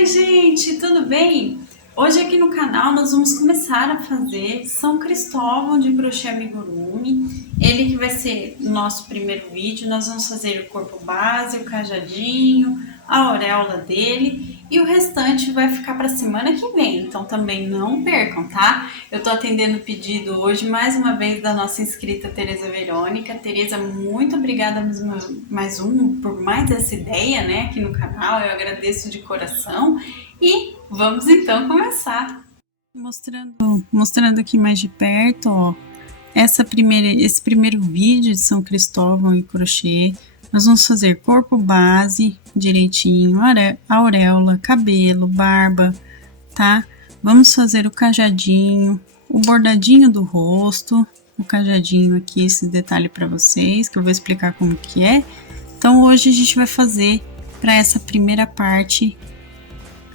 Oi, gente, tudo bem? Hoje aqui no canal nós vamos começar a fazer São Cristóvão de crochê amigurumi. Ele que vai ser o nosso primeiro vídeo. Nós vamos fazer o corpo base, o cajadinho, a auréola dele e o restante vai ficar para semana que vem. Então também não percam, tá? Eu tô atendendo o pedido hoje mais uma vez da nossa inscrita Tereza Verônica. Tereza, muito obrigada por mais essa ideia, né, aqui no canal. Eu agradeço de coração. E vamos então começar. Mostrando aqui mais de perto, ó, esse primeiro vídeo de São Cristóvão e crochê. Nós vamos fazer corpo base direitinho, auréola, cabelo, barba, tá? Vamos fazer o cajadinho, o bordadinho do rosto, o cajadinho aqui, esse detalhe para vocês, que eu vou explicar como que é. Então hoje a gente vai fazer para essa primeira parte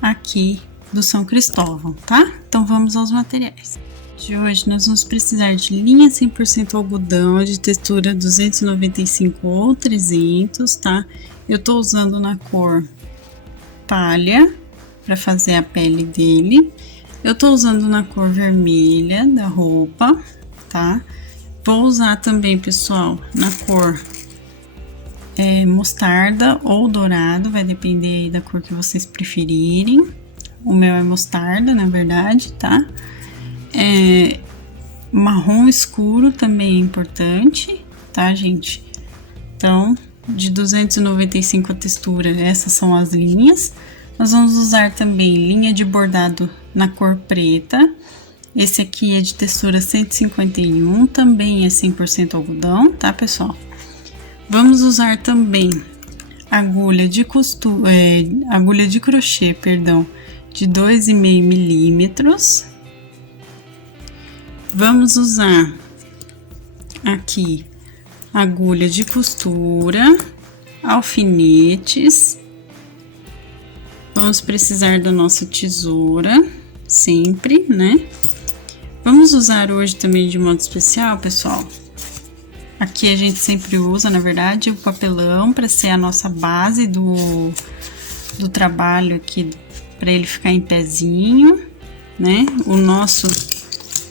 aqui do São Cristóvão, tá? Então vamos aos materiais. De hoje nós vamos precisar de linha 100% algodão de textura 295 ou 300, tá? Eu tô usando na cor palha para fazer a pele dele. Eu tô usando na cor vermelha da roupa, tá? Vou usar também, pessoal, na cor mostarda ou dourado, vai depender aí da cor que vocês preferirem. O meu é mostarda, na verdade, tá? Marrom escuro também é importante, tá, gente? Então, de 295 a textura, essas são as linhas. Nós vamos usar também linha de bordado na cor preta. Esse aqui é de textura 151, também é 100% algodão, tá, pessoal? Vamos usar também agulha de crochê, perdão, de 2,5 milímetros. Vamos usar aqui agulha de costura, alfinetes. Vamos precisar da nossa tesoura, sempre, né? Vamos usar hoje também de modo especial, pessoal. Aqui a gente sempre usa, na verdade, o papelão para ser a nossa base do trabalho aqui, para ele ficar em pezinho, né? O nosso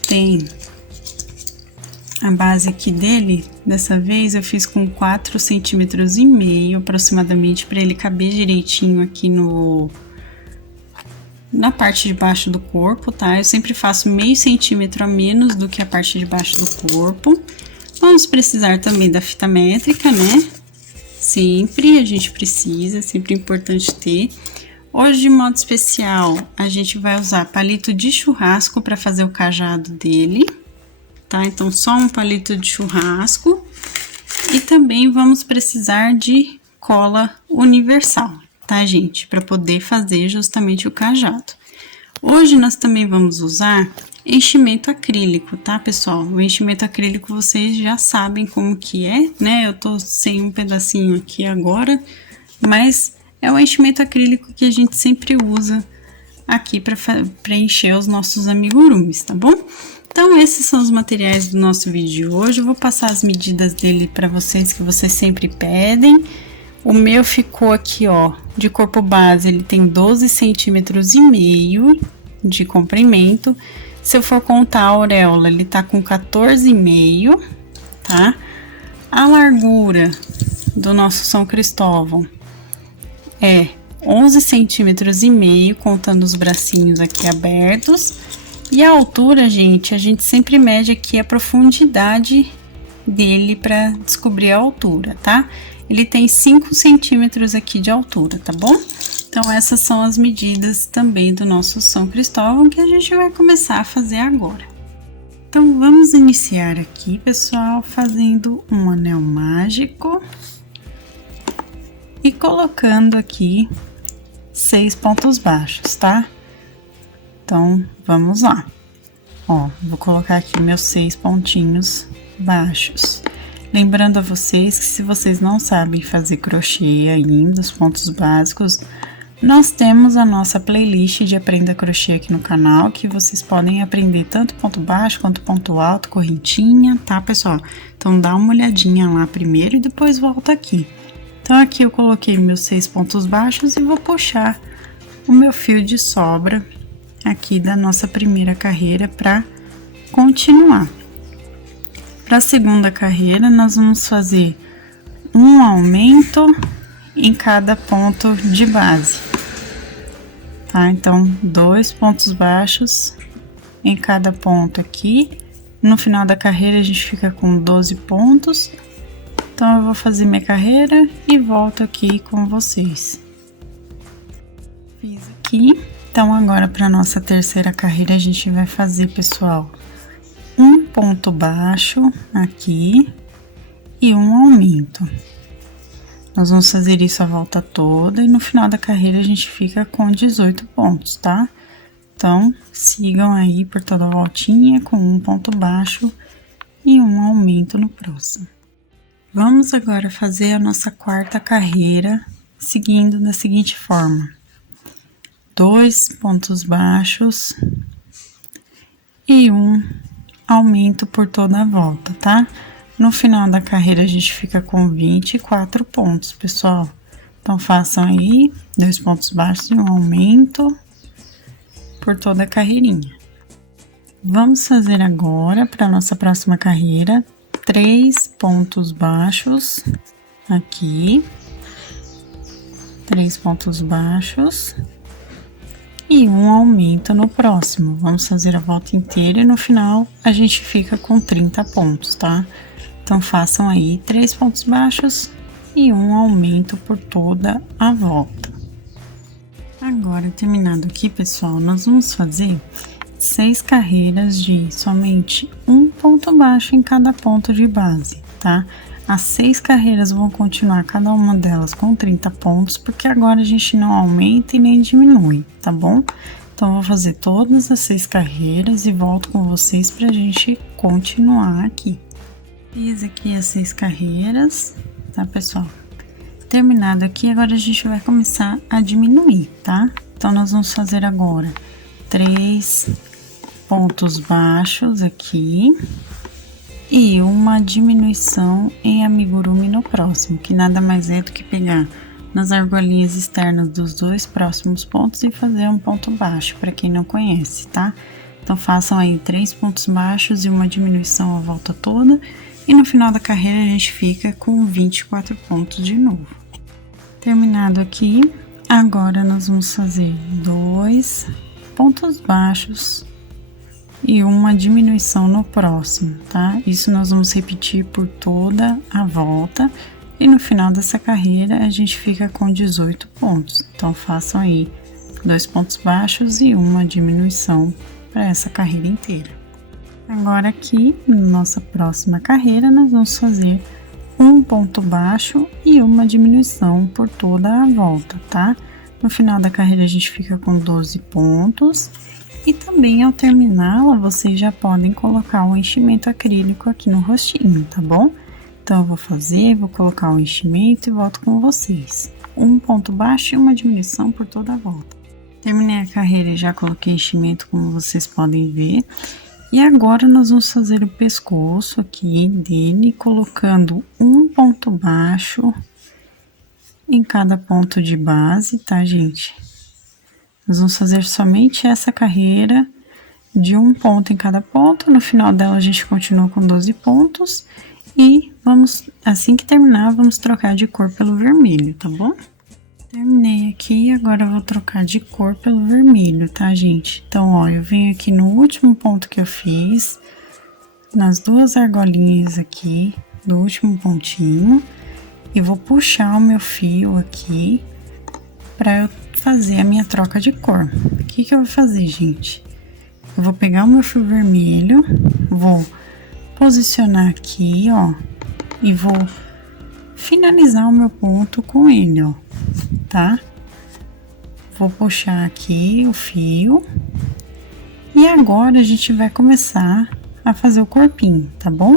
tem a base aqui dele, dessa vez eu fiz com 4,5 centímetros aproximadamente, para ele caber direitinho aqui na parte de baixo do corpo, tá? Eu sempre faço meio centímetro a menos do que a parte de baixo do corpo. Vamos precisar também da fita métrica, né? Sempre a gente precisa, é sempre importante ter. Hoje, de modo especial, a gente vai usar palito de churrasco para fazer o cajado dele, tá? Então, só um palito de churrasco. E também vamos precisar de cola universal, tá, gente? Para poder fazer justamente o cajado. Hoje, nós também vamos usar enchimento acrílico, tá, pessoal? O enchimento acrílico vocês já sabem como que é, né? Eu tô sem um pedacinho aqui agora, mas é o enchimento acrílico que a gente sempre usa aqui para encher os nossos amigurumis, tá bom? Então, esses são os materiais do nosso vídeo de hoje. Eu vou passar as medidas dele para vocês, que vocês sempre pedem. O meu ficou aqui, ó, de corpo base, ele tem 12,5 centímetros de comprimento. Se eu for contar a auréola, ele tá com 14,5, tá? A largura do nosso São Cristóvão é 11,5 centímetros, contando os bracinhos aqui abertos. E a altura, gente, a gente sempre mede aqui a profundidade dele para descobrir a altura, tá? Ele tem 5 centímetros aqui de altura, tá bom? Então, essas são as medidas também do nosso São Cristóvão que a gente vai começar a fazer agora. Então, vamos iniciar aqui, pessoal, fazendo um anel mágico e colocando aqui 6 pontos baixos, tá? Então, vamos lá. Ó, vou colocar aqui meus 6 pontinhos baixos. Lembrando a vocês que se vocês não sabem fazer crochê ainda, os pontos básicos, nós temos a nossa playlist de Aprenda Crochê aqui no canal, que vocês podem aprender tanto ponto baixo quanto ponto alto, correntinha, tá, pessoal? Então, dá uma olhadinha lá primeiro e depois volta aqui. Então, aqui eu coloquei meus 6 pontos baixos e vou puxar o meu fio de sobra aqui da nossa primeira carreira para continuar. Para a segunda carreira, nós vamos fazer um aumento em cada ponto de base, tá? Então, 2 pontos baixos em cada ponto aqui. No final da carreira, a gente fica com 12 pontos. Então, eu vou fazer minha carreira e volto aqui com vocês. Fiz aqui. Então, agora para nossa terceira carreira, a gente vai fazer, pessoal, um ponto baixo aqui e um aumento. Nós vamos fazer isso a volta toda e no final da carreira a gente fica com 18 pontos, tá? Então, sigam aí por toda a voltinha com um ponto baixo e um aumento no próximo. Vamos agora fazer a nossa quarta carreira, seguindo da seguinte forma: 2 pontos baixos e um aumento por toda a volta, tá? No final da carreira a gente fica com 24 pontos, pessoal. Então, façam aí 2 pontos baixos e um aumento por toda a carreirinha. Vamos fazer agora, para nossa próxima carreira, 3 pontos baixos aqui, 3 pontos baixos e um aumento no próximo. Vamos fazer a volta inteira e no final a gente fica com 30 pontos, tá? Então, façam aí 3 pontos baixos e um aumento por toda a volta. Agora, terminado aqui, pessoal, nós vamos fazer 6 carreiras de somente um ponto baixo em cada ponto de base, tá? As 6 carreiras vão continuar, cada uma delas com 30 pontos, porque agora a gente não aumenta e nem diminui, tá bom? Então, eu vou fazer todas as 6 carreiras e volto com vocês pra gente continuar aqui. Fiz aqui as 6 carreiras, tá, pessoal? Terminado aqui, agora a gente vai começar a diminuir, tá? Então, nós vamos fazer agora 3 pontos baixos aqui e uma diminuição em amigurumi no próximo, que nada mais é do que pegar nas argolinhas externas dos 2 próximos pontos e fazer um ponto baixo, para quem não conhece, tá? Então, façam aí 3 pontos baixos e uma diminuição a volta toda, e no final da carreira a gente fica com 24 pontos de novo. Terminado aqui, agora nós vamos fazer 2 pontos baixos e uma diminuição no próximo, tá? Isso nós vamos repetir por toda a volta e no final dessa carreira a gente fica com 18 pontos. Então, façam aí 2 pontos baixos e uma diminuição para essa carreira inteira. Agora aqui, na nossa próxima carreira, nós vamos fazer um ponto baixo e uma diminuição por toda a volta, tá? No final da carreira a gente fica com 12 pontos e também ao terminá-la vocês já podem colocar um enchimento acrílico aqui no rostinho, tá bom? Então, eu vou fazer, vou colocar o enchimento e volto com vocês. Um ponto baixo e uma diminuição por toda a volta. Terminei a carreira e já coloquei enchimento, como vocês podem ver. E agora, nós vamos fazer o pescoço aqui dele, colocando um ponto baixo em cada ponto de base, tá, gente? Nós vamos fazer somente essa carreira de um ponto em cada ponto. No final dela, a gente continua com 12 pontos. E vamos, assim que terminar, vamos trocar de cor pelo vermelho, tá bom? Terminei aqui, agora eu vou trocar de cor pelo vermelho, tá, gente? Então, ó, eu venho aqui no último ponto que eu fiz, nas 2 argolinhas aqui, do último pontinho, e vou puxar o meu fio aqui pra eu fazer a minha troca de cor. O que que eu vou fazer, gente? Eu vou pegar o meu fio vermelho, vou posicionar aqui, ó, e vou finalizar o meu ponto com ele, ó, tá? Vou puxar aqui o fio e agora a gente vai começar a fazer o corpinho, tá bom?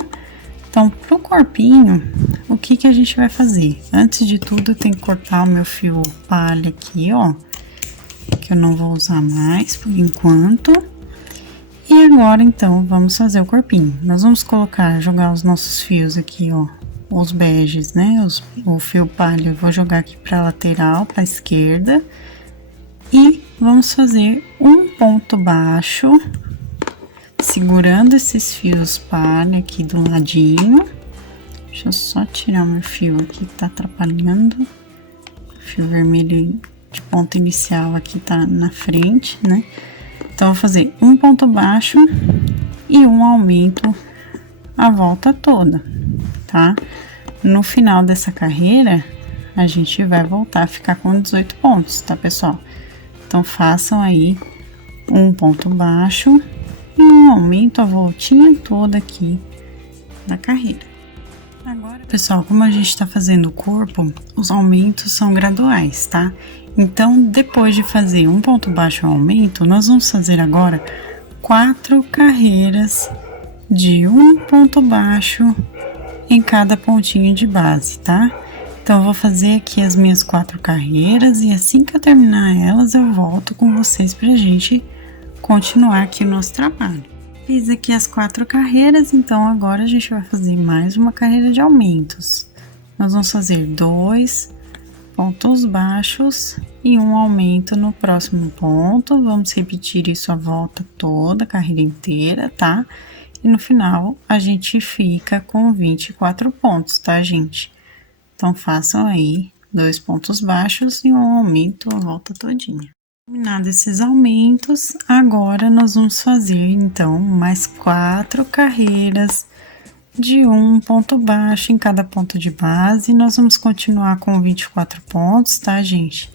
Então, pro corpinho, o que que a gente vai fazer? Antes de tudo, eu tenho que cortar o meu fio palha aqui, ó, que eu não vou usar mais por enquanto. E agora, então, vamos fazer o corpinho. Nós vamos jogar os nossos fios aqui, ó, os beges, né? O fio palha eu vou jogar aqui pra lateral, pra esquerda. E vamos fazer um ponto baixo, segurando esses fios palha aqui do ladinho. Deixa eu só tirar meu fio aqui que tá atrapalhando. O fio vermelho de ponto inicial aqui tá na frente, né? Então, vou fazer um ponto baixo e um aumento a volta toda, tá? No final dessa carreira, a gente vai voltar a ficar com 18 pontos, tá, pessoal? Então, façam aí um ponto baixo e um aumento a voltinha toda aqui da carreira. Agora, pessoal, como a gente tá fazendo o corpo, os aumentos são graduais, tá? Então, depois de fazer um ponto baixo e um aumento, nós vamos fazer agora 4 carreiras de um ponto baixo em cada pontinho de base, tá? Então, eu vou fazer aqui as minhas 4 carreiras e assim que eu terminar elas, eu volto com vocês pra gente continuar aqui o nosso trabalho. Fiz aqui as 4 carreiras, então agora a gente vai fazer mais uma carreira de aumentos. Nós vamos fazer 2 pontos baixos e um aumento no próximo ponto. Vamos repetir isso a volta toda, a carreira inteira, tá? E no final, a gente fica com 24 pontos, tá, gente? Então, façam aí 2 pontos baixos e um aumento a volta todinha. Terminados esses aumentos, agora nós vamos fazer, então, mais 4 carreiras de um ponto baixo em cada ponto de base. Nós vamos continuar com 24 pontos, tá, gente?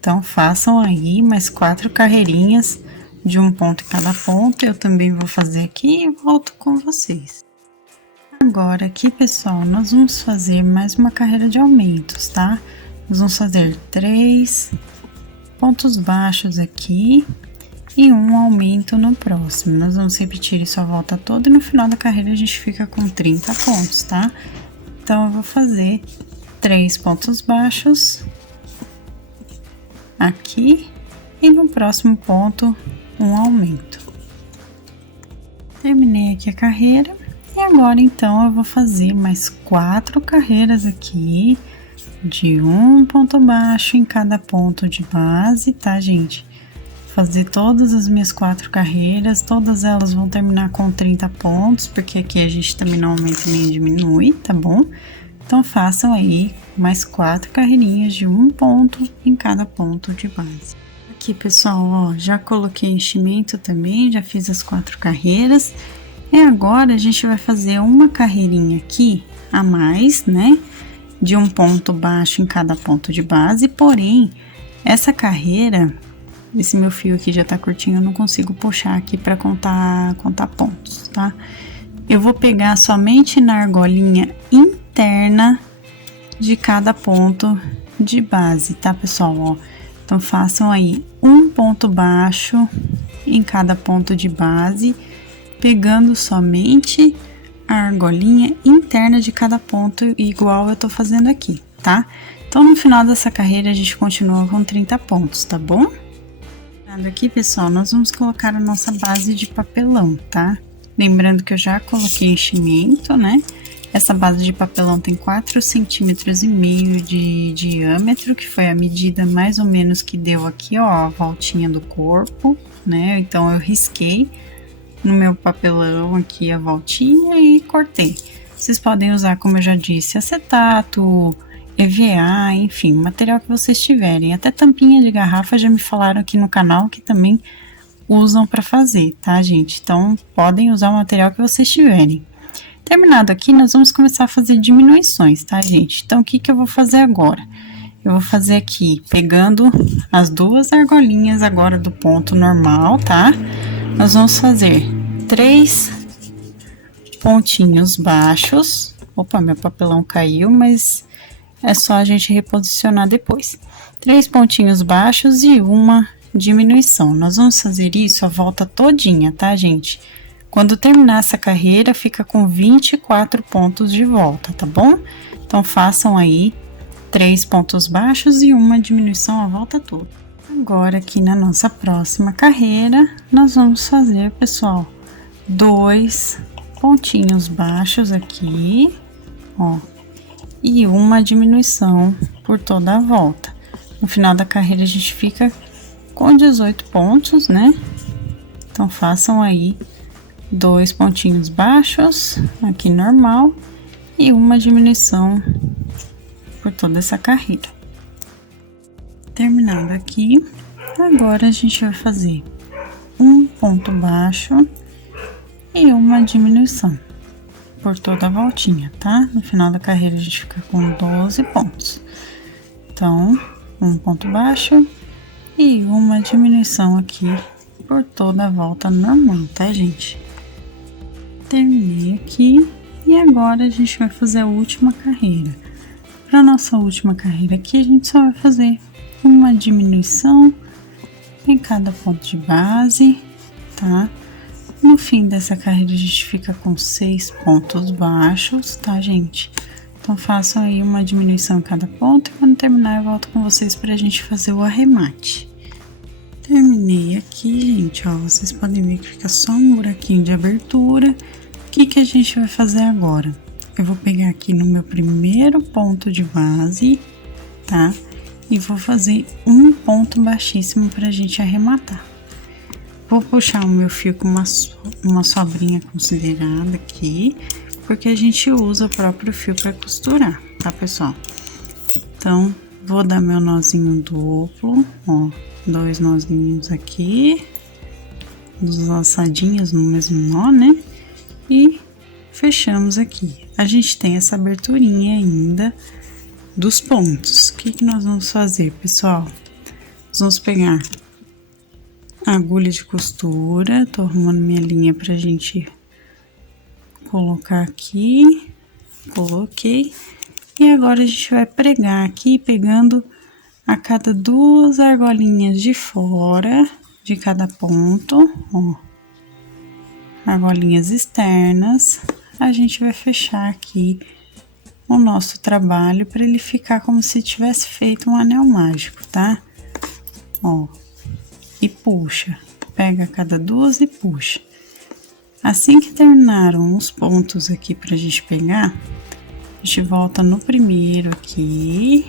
Então, façam aí mais 4 carreirinhas de um ponto em cada ponto. Eu também vou fazer aqui e volto com vocês. Agora, aqui, pessoal, nós vamos fazer mais uma carreira de aumentos, tá? Nós vamos fazer 3 pontos baixos aqui e um aumento no próximo. Nós vamos repetir isso a volta toda e no final da carreira a gente fica com 30 pontos, tá? Então, eu vou fazer 3 pontos baixos aqui e no próximo ponto um aumento. Terminei aqui a carreira e agora então eu vou fazer mais 4 carreiras aqui de um ponto baixo em cada ponto de base, tá, gente? Fazer todas as minhas 4 carreiras, todas elas vão terminar com 30 pontos, porque aqui a gente também não aumenta nem diminui, tá bom? Então, façam aí mais 4 carreirinhas de um ponto em cada ponto de base. Aqui, pessoal, ó, já coloquei enchimento também, já fiz as 4 carreiras. E agora, a gente vai fazer uma carreirinha aqui a mais, né? De um ponto baixo em cada ponto de base, porém, essa carreira, esse meu fio aqui já tá curtinho, eu não consigo puxar aqui pra contar pontos, tá? Eu vou pegar somente na argolinha interna de cada ponto de base, tá, pessoal? Ó, então, façam aí um ponto baixo em cada ponto de base, pegando somente a argolinha interna de cada ponto, igual eu tô fazendo aqui, tá? Então, no final dessa carreira, a gente continua com 30 pontos, tá bom? Aqui, pessoal, nós vamos colocar a nossa base de papelão, tá? Lembrando que eu já coloquei enchimento, né? Essa base de papelão tem 4,5 centímetros de diâmetro, que foi a medida mais ou menos que deu aqui, ó, a voltinha do corpo, né? Então, eu risquei no meu papelão aqui a voltinha e cortei. Vocês podem usar, como eu já disse, acetato, EVA, enfim, material que vocês tiverem. Até tampinha de garrafa já me falaram aqui no canal que também usam para fazer, tá, gente? Então, podem usar o material que vocês tiverem. Terminado aqui, nós vamos começar a fazer diminuições, tá, gente? Então, o que que eu vou fazer agora? Eu vou fazer aqui, pegando as 2 argolinhas agora do ponto normal, tá? Nós vamos fazer 3 pontinhos baixos. Opa, meu papelão caiu, mas é só a gente reposicionar depois. 3 pontinhos baixos e uma diminuição. Nós vamos fazer isso a volta todinha, tá, gente? Quando terminar essa carreira, fica com 24 pontos de volta, tá bom? Então, façam aí 3 pontos baixos e uma diminuição a volta toda. Agora, aqui na nossa próxima carreira, nós vamos fazer, pessoal, 2 pontinhos baixos aqui, ó, e uma diminuição por toda a volta. No final da carreira, a gente fica com 18 pontos, né? Então, façam aí 2 pontinhos baixos, aqui normal, e uma diminuição por toda essa carreira. Terminado aqui, agora a gente vai fazer um ponto baixo e uma diminuição por toda a voltinha, tá? No final da carreira a gente fica com 12 pontos. Então, um ponto baixo e uma diminuição aqui por toda a volta normal, tá, gente? Terminei aqui e agora a gente vai fazer a última carreira. Para nossa última carreira aqui, a gente só vai fazer uma diminuição em cada ponto de base, tá? No fim dessa carreira a gente fica com 6 pontos baixos, tá, gente? Então, façam aí uma diminuição em cada ponto e quando terminar eu volto com vocês pra gente fazer o arremate. Terminei aqui, gente, ó, vocês podem ver que fica só um buraquinho de abertura. O que que a gente vai fazer agora? Eu vou pegar aqui no meu primeiro ponto de base, tá? E vou fazer um ponto baixíssimo pra gente arrematar. Vou puxar o meu fio com uma sobrinha considerada aqui, porque a gente usa o próprio fio para costurar, tá, pessoal? Então, vou dar meu nozinho duplo, ó, 2 nozinhos aqui, 2 laçadinhas no mesmo nó, né? E fechamos aqui. A gente tem essa aberturinha ainda dos pontos. O que que nós vamos fazer, pessoal? Nós vamos pegar a agulha de costura, tô arrumando minha linha pra gente colocar aqui, coloquei, e agora a gente vai pregar aqui, pegando a cada 2 argolinhas de fora de cada ponto, ó, argolinhas externas, a gente vai fechar aqui o nosso trabalho para ele ficar como se tivesse feito um anel mágico, tá? Ó, e puxa, pega a cada 2 e puxa. Assim que terminaram os pontos aqui pra gente pegar, a gente volta no primeiro aqui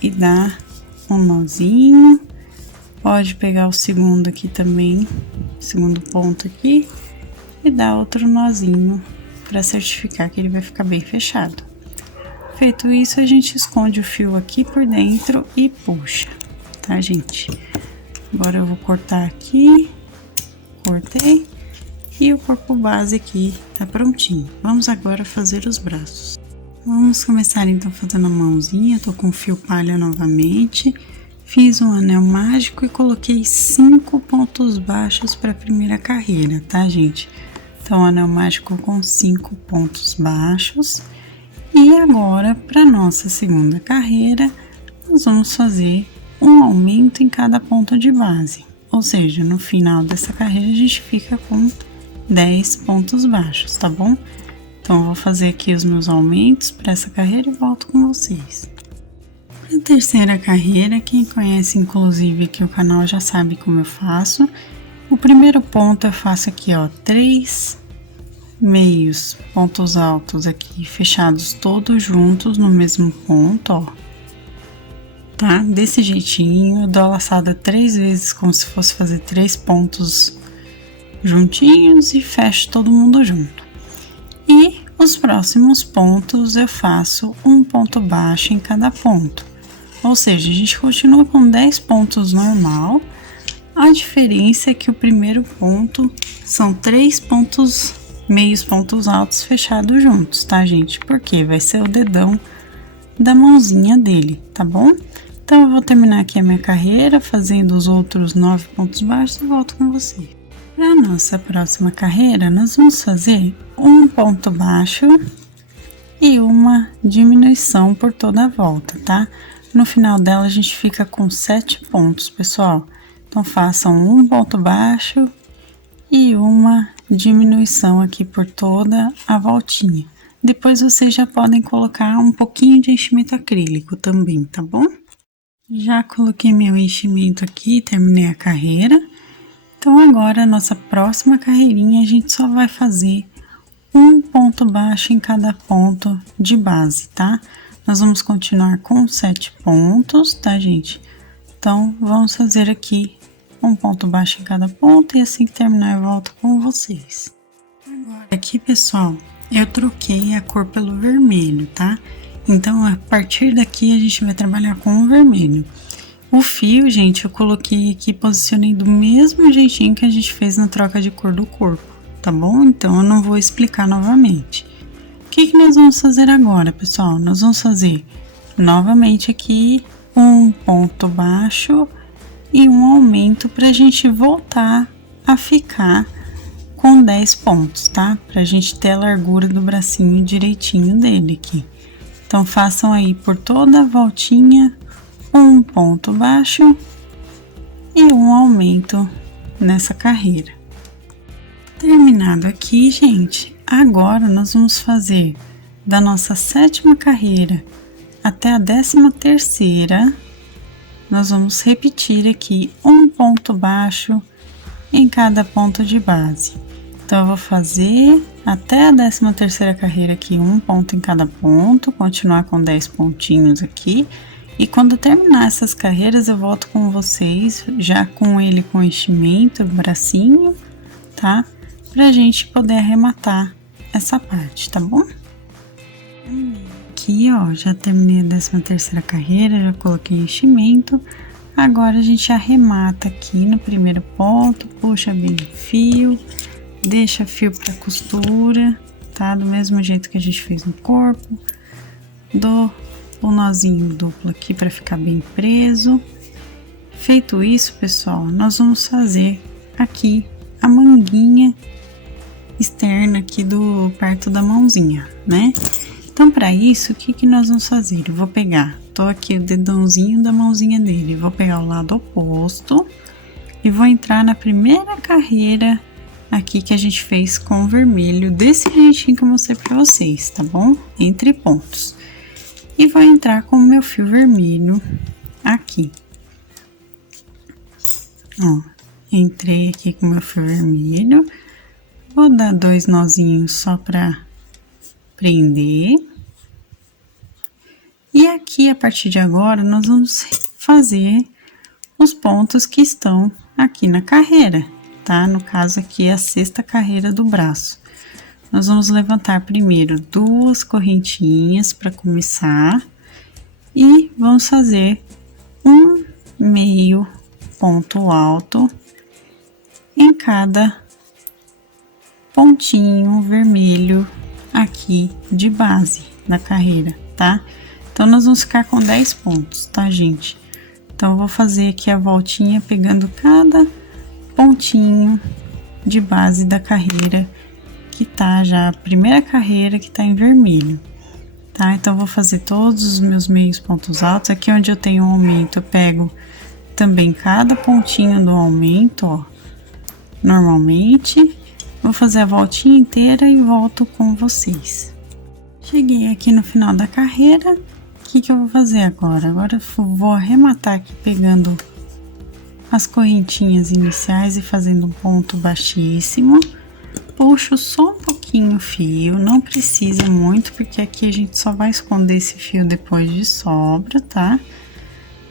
e dá um nozinho. Pode pegar o segundo aqui também, segundo ponto aqui, e dar outro nozinho para certificar que ele vai ficar bem fechado. Feito isso, a gente esconde o fio aqui por dentro e puxa, tá, gente? Agora eu vou cortar aqui, cortei, e o corpo base aqui tá prontinho. Vamos agora fazer os braços. Vamos começar então fazendo a mãozinha, tô com fio palha novamente. Fiz um anel mágico e coloquei 5 pontos baixos para a primeira carreira, tá, gente? Então, anel mágico com 5 pontos baixos. E agora, para nossa segunda carreira, nós vamos fazer um aumento em cada ponto de base. Ou seja, no final dessa carreira, a gente fica com 10 pontos baixos, tá bom? Então, eu vou fazer aqui os meus aumentos para essa carreira e volto com vocês. Para a terceira carreira, quem conhece inclusive aqui o canal já sabe como eu faço. O primeiro ponto eu faço aqui, ó, 3 meios pontos altos aqui, fechados todos juntos no mesmo ponto, ó. Tá? Desse jeitinho, eu dou a laçada 3 vezes, como se fosse fazer 3 pontos juntinhos e fecho todo mundo junto. E os próximos pontos eu faço um ponto baixo em cada ponto. Ou seja, a gente continua com 10 pontos normal. A diferença é que o primeiro ponto são 3 pontos, meios pontos altos fechados juntos, tá, gente? Porque vai ser o dedão da mãozinha dele, tá bom? Então, eu vou terminar aqui a minha carreira, fazendo os outros 9 pontos baixos e volto com vocês. Para nossa próxima carreira, nós vamos fazer um ponto baixo e uma diminuição por toda a volta, tá? No final dela, a gente fica com 7 pontos, pessoal. Então, façam um ponto baixo e uma diminuição aqui por toda a voltinha. Depois, vocês já podem colocar um pouquinho de enchimento acrílico também, tá bom? Já coloquei meu enchimento aqui, terminei a carreira. Então, agora, a nossa próxima carreirinha, a gente só vai fazer um ponto baixo em cada ponto de base, tá? Nós vamos continuar com 7 pontos, tá, gente? Então, vamos fazer aqui um ponto baixo em cada ponto e assim que terminar eu volto com vocês. Agora aqui, pessoal, eu troquei a cor pelo vermelho, tá? Então, a partir daqui a gente vai trabalhar com o vermelho. O fio, gente, eu coloquei aqui, posicionei do mesmo jeitinho que a gente fez na troca de cor do corpo, tá bom? Então, eu não vou explicar novamente. O que nós vamos fazer agora, pessoal? Nós vamos fazer novamente aqui um ponto baixo e um aumento pra gente voltar a ficar com 10 pontos, tá? Pra gente ter a largura do bracinho direitinho dele aqui. Então, façam aí por toda a voltinha um ponto baixo e um aumento nessa carreira. Terminado aqui, gente, agora nós vamos fazer da nossa 7ª carreira até a 13ª, nós vamos repetir aqui um ponto baixo em cada ponto de base. Então, eu vou fazer até a 13ª carreira aqui, um ponto em cada ponto, continuar com 10 pontinhos aqui. E quando terminar essas carreiras, eu volto com vocês, já com ele com enchimento, bracinho, tá? Pra gente poder arrematar essa parte, tá bom? Aqui, ó, já terminei a 13ª carreira, já coloquei enchimento. Agora, a gente arremata aqui no primeiro ponto, puxa bem o fio, deixa fio pra costura, tá? Do mesmo jeito que a gente fez no corpo. Dou o nozinho duplo aqui para ficar bem preso. Feito isso, pessoal, nós vamos fazer aqui a manguinha externa aqui do perto da mãozinha, né? Então, para isso, o que nós vamos fazer? Eu vou pegar, tô aqui o dedãozinho da mãozinha dele, vou pegar o lado oposto e vou entrar na primeira carreira aqui que a gente fez com o vermelho, desse jeitinho que eu mostrei para vocês, tá bom? Entre pontos. E vou entrar com o meu fio vermelho aqui. Ó, entrei aqui com o meu fio vermelho. Vou dar 2 nozinhos só pra prender. E aqui, a partir de agora, nós vamos fazer os pontos que estão aqui na carreira, tá? No caso aqui é a 6ª carreira do braço. Nós vamos levantar primeiro 2 correntinhas para começar e vamos fazer um meio ponto alto em cada pontinho vermelho aqui de base da carreira, tá? Então, nós vamos ficar com 10 pontos, tá, gente? Então, eu vou fazer aqui a voltinha pegando cada pontinho de base da carreira que tá já a primeira carreira que tá em vermelho, tá? Então, eu vou fazer todos os meus meios pontos altos. Aqui onde eu tenho um aumento, eu pego também cada pontinho do aumento, ó, normalmente. Vou fazer a voltinha inteira e volto com vocês. Cheguei aqui no final da carreira, o que eu vou fazer agora? Agora eu vou arrematar aqui pegando as correntinhas iniciais e fazendo um ponto baixíssimo. Puxo só um pouquinho o fio, não precisa muito, porque aqui a gente só vai esconder esse fio depois de sobra, tá?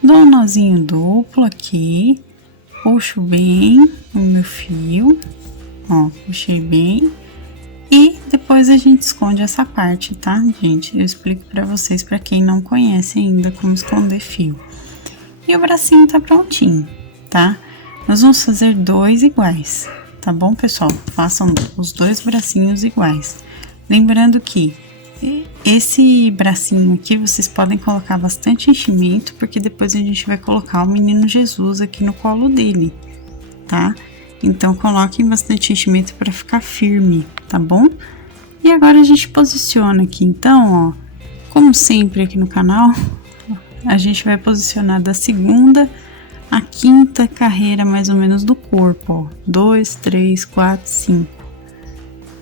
Dou um nozinho duplo aqui, puxo bem o meu fio, ó, puxei bem. E depois a gente esconde essa parte, tá, gente? Eu explico pra vocês, pra quem não conhece ainda como esconder fio. E o bracinho tá prontinho, tá? Nós vamos fazer 2 iguais. Tá bom, pessoal? Façam os 2 bracinhos iguais. Lembrando que esse bracinho aqui, vocês podem colocar bastante enchimento, porque depois a gente vai colocar o menino Jesus aqui no colo dele, tá? Então, coloquem bastante enchimento para ficar firme, tá bom? E agora a gente posiciona aqui, então, ó, como sempre aqui no canal, a gente vai posicionar da 2ª a 5ª carreira mais ou menos do corpo, ó. 2, 3, 4, 5.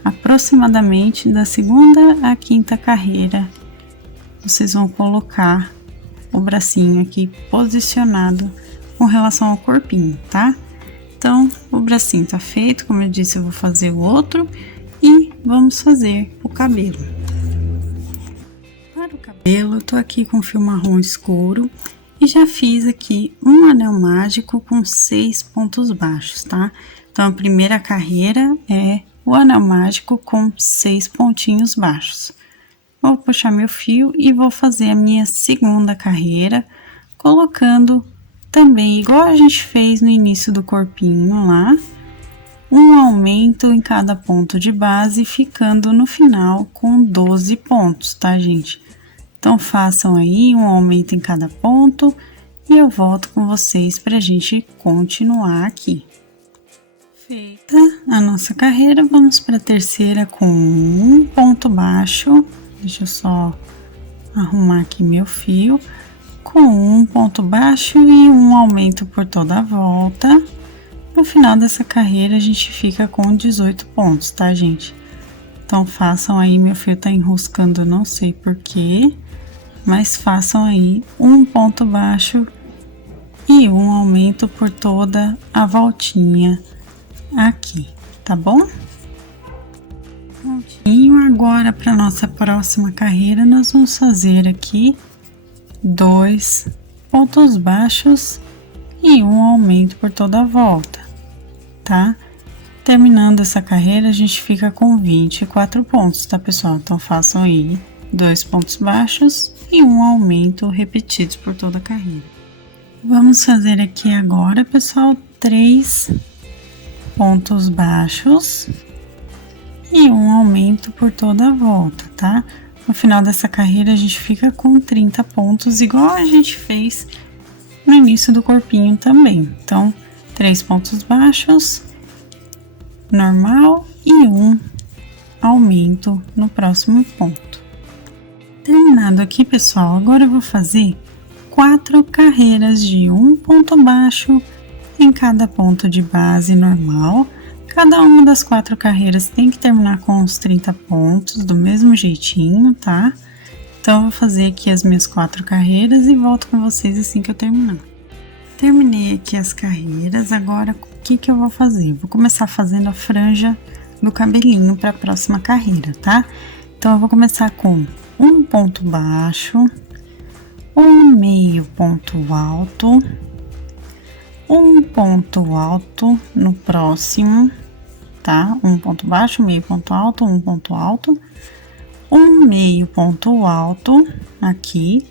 Aproximadamente da 2ª à 5ª carreira, vocês vão colocar o bracinho aqui posicionado com relação ao corpinho, tá? Então, o bracinho tá feito, como eu disse, eu vou fazer o outro e vamos fazer o cabelo. Para o cabelo, eu tô aqui com fio marrom escuro e já fiz aqui um anel mágico com 6 pontos baixos, tá? Então, a primeira carreira é o anel mágico com 6 pontinhos baixos. Vou puxar meu fio e vou fazer a minha segunda carreira, colocando também, igual a gente fez no início do corpinho lá, um aumento em cada ponto de base, ficando no final com 12 pontos, tá, gente? Então, façam aí um aumento em cada ponto e eu volto com vocês pra gente continuar aqui. Feita a nossa carreira, vamos para a terceira com um ponto baixo. Deixa eu só arrumar aqui meu fio. Com um ponto baixo e um aumento por toda a volta. No final dessa carreira, a gente fica com 18 pontos, tá, gente? Então, façam aí, meu fio tá enroscando, não sei porquê, mas façam aí um ponto baixo e um aumento por toda a voltinha aqui, tá bom? E agora, para nossa próxima carreira, nós vamos fazer aqui 2 pontos baixos e um aumento por toda a volta, tá? Terminando essa carreira, a gente fica com 24 pontos, tá, pessoal? Então, façam aí 2 pontos baixos e um aumento repetidos por toda a carreira. Vamos fazer aqui agora, pessoal, 3 pontos baixos e um aumento por toda a volta, tá? No final dessa carreira, a gente fica com 30 pontos, igual a gente fez no início do corpinho também. Então, 3 pontos baixos, normal, e um aumento no próximo ponto. Terminado aqui, pessoal, agora eu vou fazer 4 carreiras de um ponto baixo em cada ponto de base normal. Cada uma das 4 carreiras tem que terminar com os 30 pontos, do mesmo jeitinho, tá? Então, eu vou fazer aqui as minhas 4 carreiras e volto com vocês assim que eu terminar. Terminei aqui as carreiras, agora o que eu vou fazer? Vou começar fazendo a franja do cabelinho para a próxima carreira, tá? Então, eu vou começar com um ponto baixo, um meio ponto alto, um ponto alto no próximo, tá? Um ponto baixo, meio ponto alto, um ponto alto, um meio ponto alto aqui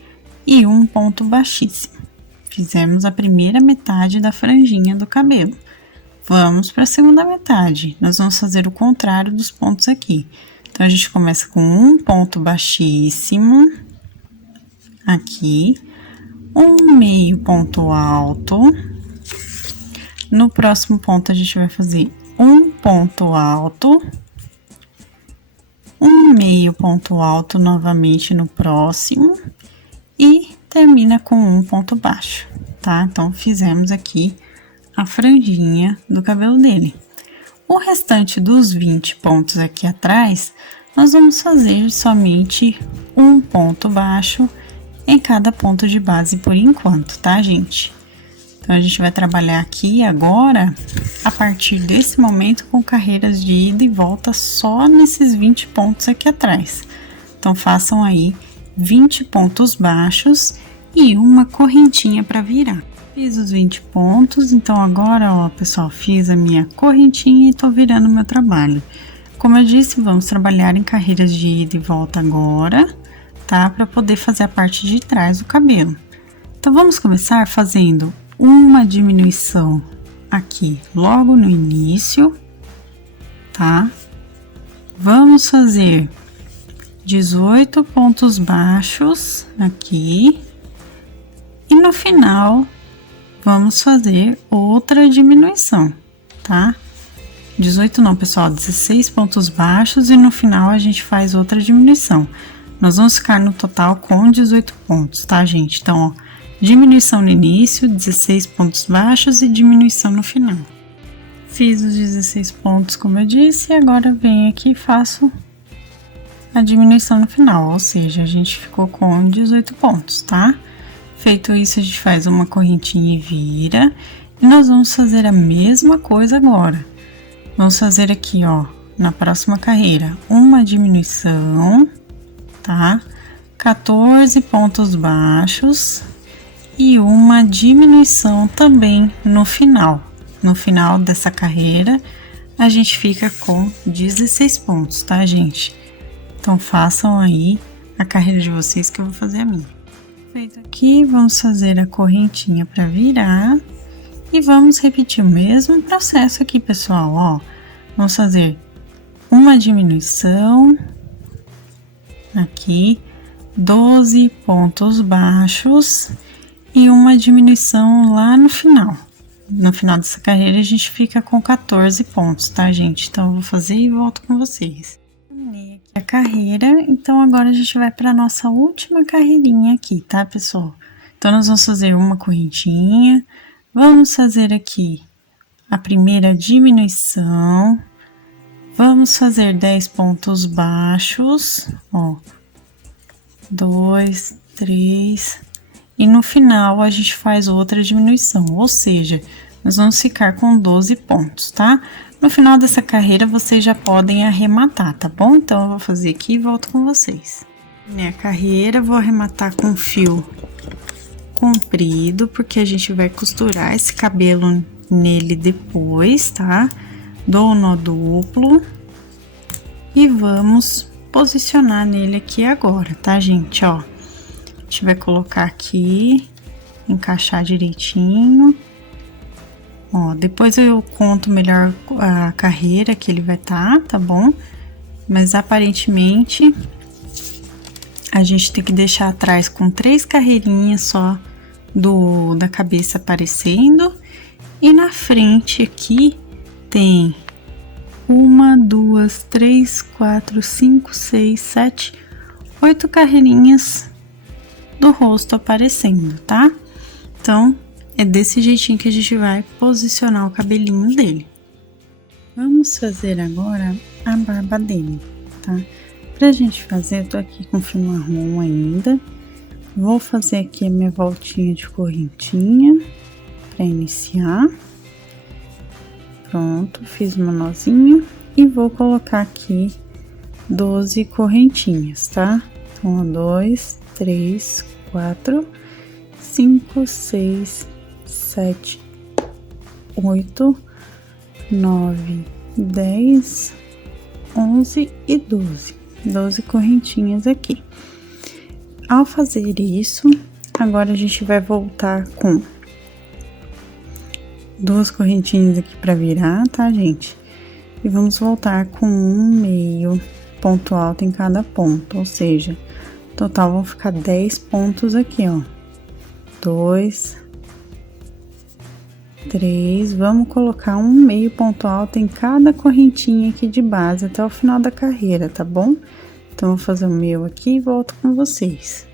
e um ponto baixíssimo. Fizemos a primeira metade da franjinha do cabelo. Vamos para a segunda metade. Nós vamos fazer o contrário dos pontos aqui. Então, a gente começa com um ponto baixíssimo aqui, um meio ponto alto. No próximo ponto, a gente vai fazer um ponto alto, um meio ponto alto novamente no próximo e termina com um ponto baixo, tá? Então, fizemos aqui a franjinha do cabelo dele. O restante dos 20 pontos aqui atrás, nós vamos fazer somente um ponto baixo em cada ponto de base por enquanto, tá, gente? Então, a gente vai trabalhar aqui agora, a partir desse momento, com carreiras de ida e volta só nesses 20 pontos aqui atrás. Então, façam aí 20 pontos baixos e uma correntinha para virar. Fiz os 20 pontos, então agora, ó, pessoal, fiz a minha correntinha e tô virando o meu trabalho. Como eu disse, vamos trabalhar em carreiras de ida e volta agora, tá? Para poder fazer a parte de trás do cabelo. Então, vamos começar fazendo uma diminuição aqui logo no início, tá? Vamos fazer 18 pontos baixos aqui e no final vamos fazer outra diminuição, tá? 18 não, pessoal, 16 pontos baixos e no final a gente faz outra diminuição. Nós vamos ficar no total com 18 pontos, tá, gente? Então, ó, diminuição no início, 16 pontos baixos e diminuição no final. Fiz os 16 pontos, como eu disse, e agora venho aqui e faço a diminuição no final, ou seja, a gente ficou com 18 pontos, tá? Feito isso, a gente faz uma correntinha e vira. E nós vamos fazer a mesma coisa agora. Vamos fazer aqui, ó, na próxima carreira, uma diminuição, tá? 14 pontos baixos e uma diminuição também no final. No final dessa carreira, a gente fica com 16 pontos, tá, gente? Então, façam aí a carreira de vocês que eu vou fazer a minha. Feito aqui, vamos fazer a correntinha para virar e vamos repetir o mesmo processo aqui, pessoal, ó. Vamos fazer uma diminuição aqui, 12 pontos baixos e uma diminuição lá no final. No final dessa carreira, a gente fica com 14 pontos, tá, gente? Então, eu vou fazer e volto com vocês. Terminei aqui a carreira, então agora a gente vai para nossa última carreirinha aqui, tá, pessoal? Então, nós vamos fazer uma correntinha, vamos fazer aqui a primeira diminuição, vamos fazer 10 pontos baixos, ó, 2, 3, e no final a gente faz outra diminuição, ou seja, nós vamos ficar com 12 pontos, tá? No final dessa carreira, vocês já podem arrematar, tá bom? Então, eu vou fazer aqui e volto com vocês. Minha carreira, vou arrematar com fio comprido, porque a gente vai costurar esse cabelo nele depois, tá? Dou o nó duplo e vamos posicionar nele aqui agora, tá, gente? Ó, a gente vai colocar aqui, encaixar direitinho. Ó, depois eu conto melhor a carreira que ele vai tá bom? Mas aparentemente a gente tem que deixar atrás com 3 carreirinhas só da cabeça aparecendo. E na frente aqui tem 1, 2, 3, 4, 5, 6, 7, 8 carreirinhas do rosto aparecendo, tá? Então, é desse jeitinho que a gente vai posicionar o cabelinho dele. Vamos fazer agora a barba dele, tá? Pra gente fazer, eu tô aqui com fio marrom ainda. Vou fazer aqui a minha voltinha de correntinha pra iniciar. Pronto, fiz meu nozinho e vou colocar aqui 12 correntinhas, tá? Então, 2, 3, 4, 5, 6, 7, 8, 9, 10, 11 e 12. 12 correntinhas aqui. Ao fazer isso, agora a gente vai voltar com 2 correntinhas aqui para virar, tá, gente? E vamos voltar com 1/2 ponto alto em cada ponto, ou seja, total vão ficar 10 pontos aqui, ó. 2, 3, vamos colocar 1/2 ponto alto em cada correntinha aqui de base até o final da carreira, tá bom? Então, vou fazer o meu aqui e volto com vocês.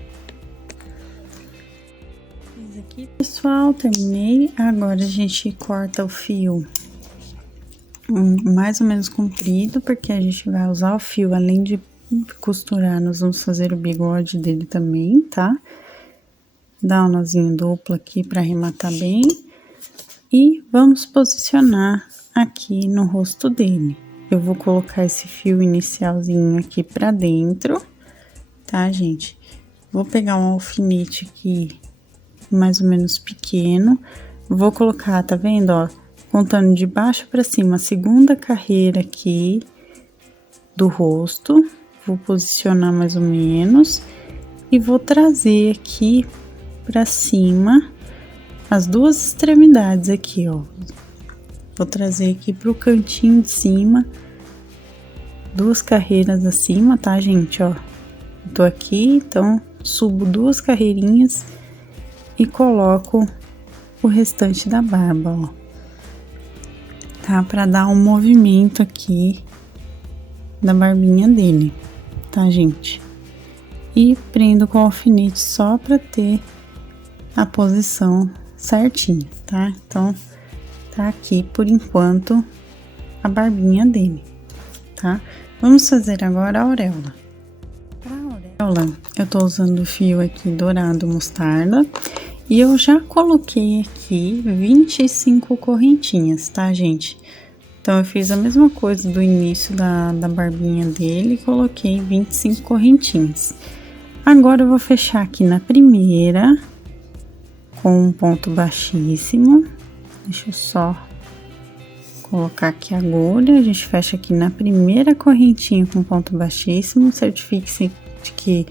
Fiz aqui, pessoal, terminei. Agora, a gente corta o fio mais ou menos comprido, porque a gente vai usar o fio, além de costurar, nós vamos fazer o bigode dele também, tá? Dá um nozinho duplo aqui para arrematar bem. E vamos posicionar aqui no rosto dele. Eu vou colocar esse fio inicialzinho aqui pra dentro, tá, gente? Vou pegar um alfinete aqui, mais ou menos pequeno. Vou colocar, tá vendo, ó? Contando de baixo pra cima, a segunda carreira aqui do rosto. Vou posicionar mais ou menos. E vou trazer aqui pra cima as duas extremidades aqui, ó. Vou trazer aqui pro cantinho de cima, 2 carreiras acima, tá, gente, ó. Tô aqui, então, subo 2 carreirinhas e coloco o restante da barba, ó. Tá? Pra dar um movimento aqui da barbinha dele, tá, gente? E prendo com o alfinete só pra ter a posição certinha, tá? Então, tá aqui, por enquanto, a barbinha dele, tá? Vamos fazer agora a auréola. Pra auréola, eu tô usando o fio aqui dourado mostarda. E eu já coloquei aqui 25 correntinhas, tá, gente? Então, eu fiz a mesma coisa do início da barbinha dele, coloquei 25 correntinhas. Agora, eu vou fechar aqui na primeira com um ponto baixíssimo. Deixa eu só colocar aqui a agulha, a gente fecha aqui na primeira correntinha com ponto baixíssimo, certifique-se de que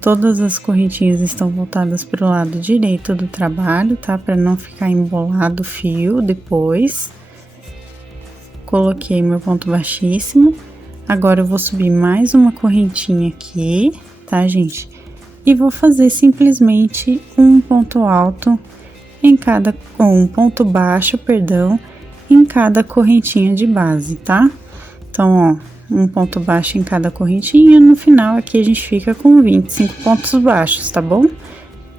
todas as correntinhas estão voltadas para o lado direito do trabalho, tá? Para não ficar embolado o fio depois. Coloquei meu ponto baixíssimo, agora eu vou subir mais uma correntinha aqui, tá, gente? E vou fazer simplesmente um ponto alto em cada, um ponto baixo, perdão, em cada correntinha de base, tá? Então, ó, um ponto baixo em cada correntinha, no final aqui a gente fica com 25 pontos baixos, tá bom?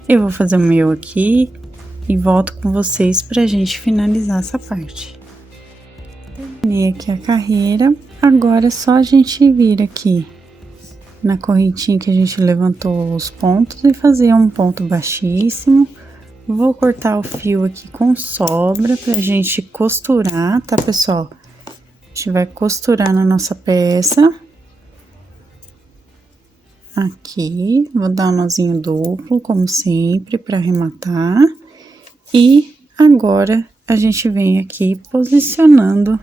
Eu vou fazer o meu aqui e volto com vocês pra gente finalizar essa parte. Terminei aqui a carreira, agora é só a gente vir aqui na correntinha que a gente levantou os pontos e fazer um ponto baixíssimo. Vou cortar o fio aqui com sobra pra gente costurar, tá, pessoal? A gente vai costurar na nossa peça. Aqui, vou dar um nozinho duplo, como sempre, pra arrematar. E agora, a gente vem aqui posicionando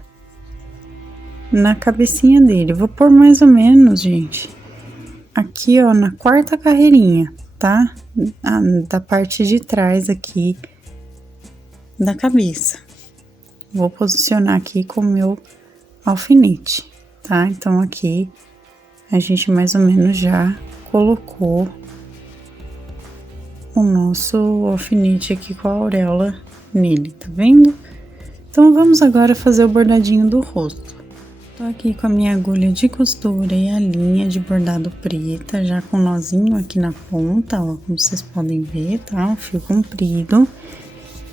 na cabecinha dele. Vou pôr mais ou menos, gente, aqui, ó, na quarta carreirinha, tá? Da parte de trás aqui da cabeça. Vou posicionar aqui com o meu alfinete, tá? Então, aqui a gente mais ou menos já colocou o nosso alfinete aqui com a auréola nele, tá vendo? Então, vamos agora fazer o bordadinho do rosto. Tô aqui com a minha agulha de costura e a linha de bordado preta, já com nozinho aqui na ponta, ó, como vocês podem ver, tá? Um fio comprido.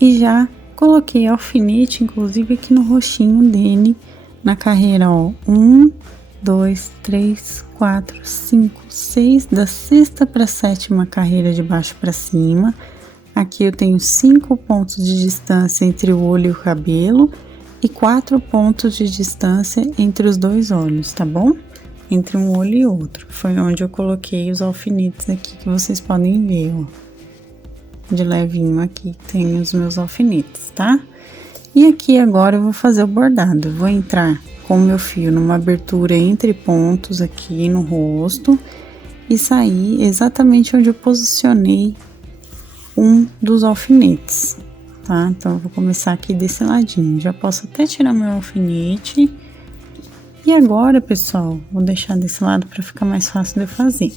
E já coloquei alfinete, inclusive, aqui no roxinho dele, na carreira, ó. 1, 2, 3, 4, 5, 6, da sexta para sétima carreira de baixo para cima. Aqui eu tenho 5 pontos de distância entre o olho e o cabelo e 4 pontos de distância entre os dois olhos, tá bom? Entre um olho e outro. Foi onde eu coloquei os alfinetes aqui, que vocês podem ver, ó. De levinho aqui tem os meus alfinetes, tá? E aqui agora eu vou fazer o bordado. Eu vou entrar com o meu fio numa abertura entre pontos aqui no rosto e sair exatamente onde eu posicionei um dos alfinetes, tá? Então, eu vou começar aqui desse ladinho. Já posso até tirar meu alfinete. E agora, pessoal, vou deixar desse lado para ficar mais fácil de eu fazer.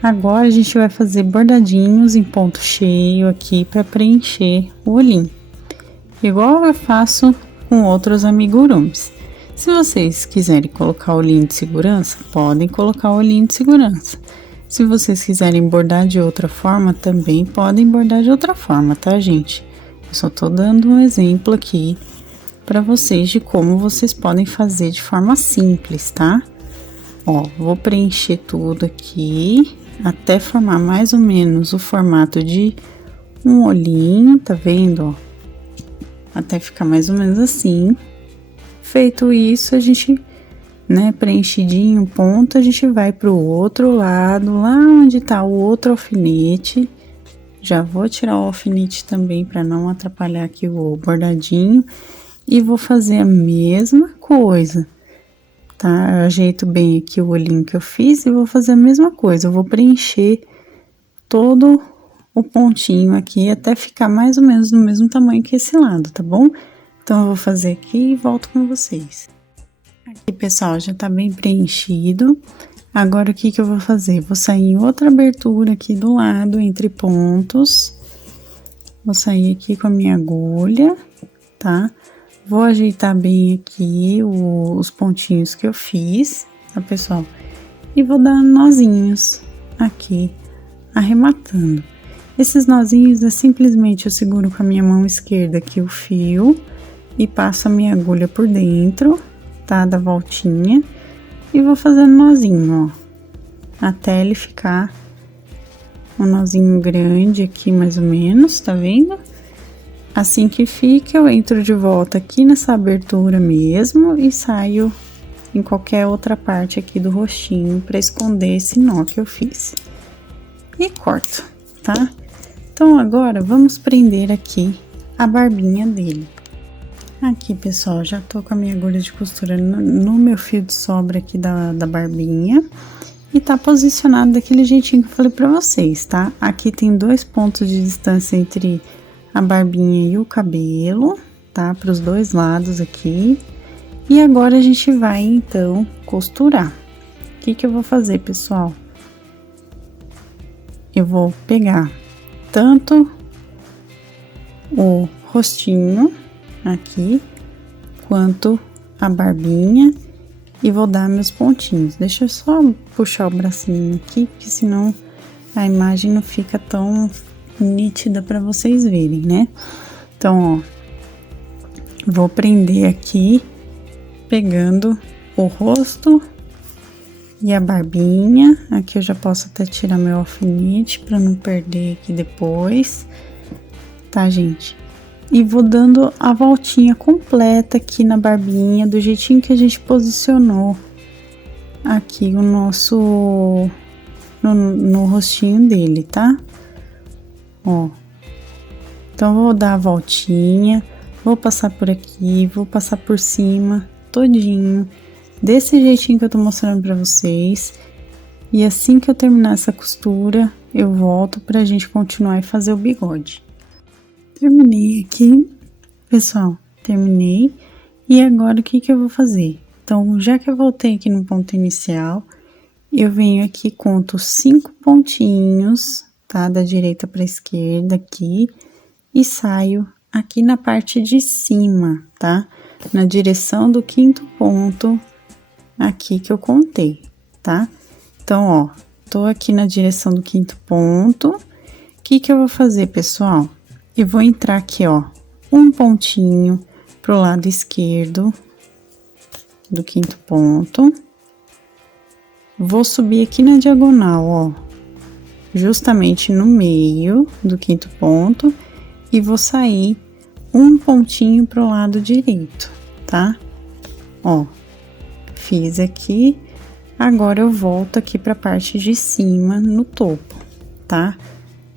Agora, a gente vai fazer bordadinhos em ponto cheio aqui para preencher o olhinho. Igual eu faço com outros amigurumis. Se vocês quiserem colocar o olhinho de segurança, podem colocar o olhinho de segurança. Se vocês quiserem bordar de outra forma, também podem bordar de outra forma, tá, gente? Eu só tô dando um exemplo aqui para vocês de como vocês podem fazer de forma simples, tá? Ó, vou preencher tudo aqui até formar mais ou menos o formato de um olhinho, tá vendo, ó? Até ficar mais ou menos assim. Feito isso, a gente, né, preenchidinho, ponto, a gente vai pro outro lado, lá onde tá o outro alfinete. Já vou tirar o alfinete também para não atrapalhar aqui o bordadinho. E vou fazer a mesma coisa, tá? Eu ajeito bem aqui o olhinho que eu fiz e vou fazer a mesma coisa. Eu vou preencher todo o pontinho aqui até ficar mais ou menos no mesmo tamanho que esse lado, tá bom? Então, eu vou fazer aqui e volto com vocês. Aqui, pessoal, já tá bem preenchido. Agora, o que que eu vou fazer? Vou sair em outra abertura aqui do lado, entre pontos. Vou sair aqui com a minha agulha, tá? Vou ajeitar bem aqui os pontinhos que eu fiz, tá, pessoal? E vou dar nozinhos aqui, arrematando. Esses nozinhos é simplesmente eu seguro com a minha mão esquerda aqui o fio e passo a minha agulha por dentro, tá? Da voltinha e vou fazendo nozinho, ó, até ele ficar um nozinho grande aqui mais ou menos, tá vendo? Assim que fica, eu entro de volta aqui nessa abertura mesmo e saio em qualquer outra parte aqui do rostinho para esconder esse nó que eu fiz. E corto, tá? Então, agora, vamos prender aqui a barbinha dele. Aqui, pessoal, já tô com a minha agulha de costura no meu fio de sobra aqui da barbinha. E tá posicionado daquele jeitinho que eu falei pra vocês, tá? Aqui tem 2 pontos de distância entre a barbinha e o cabelo, tá? Pros 2 lados aqui. E agora, a gente vai, então, costurar. O que que eu vou fazer, pessoal? Eu vou pegar tanto o rostinho aqui, quanto a barbinha, e vou dar meus pontinhos. Deixa eu só puxar o bracinho aqui, porque senão a imagem não fica tão nítida para vocês verem, né? Então, ó, vou prender aqui, pegando o rosto e a barbinha. Aqui eu já posso até tirar meu alfinete para não perder aqui depois, tá, gente? E vou dando a voltinha completa aqui na barbinha, do jeitinho que a gente posicionou aqui o nosso no rostinho dele, tá? Ó, então vou dar a voltinha, vou passar por aqui, vou passar por cima todinho, desse jeitinho que eu tô mostrando pra vocês. E assim que eu terminar essa costura, eu volto pra gente continuar e fazer o bigode. Terminei aqui, pessoal, terminei. E agora, o que que eu vou fazer? Então, já que eu voltei aqui no ponto inicial, eu venho aqui, conto 5 pontinhos, tá? Da direita pra esquerda aqui, e saio aqui na parte de cima, tá? Na direção do 5º ponto aqui que eu contei, tá? Então, ó, tô aqui na direção do 5º ponto. O que que eu vou fazer, pessoal? Eu vou entrar aqui, ó, um pontinho pro lado esquerdo do 5º ponto. Vou subir aqui na diagonal, ó, justamente no meio do 5º ponto, e vou sair um pontinho pro lado direito, tá? Ó, fiz aqui, agora eu volto aqui pra parte de cima, no topo, tá?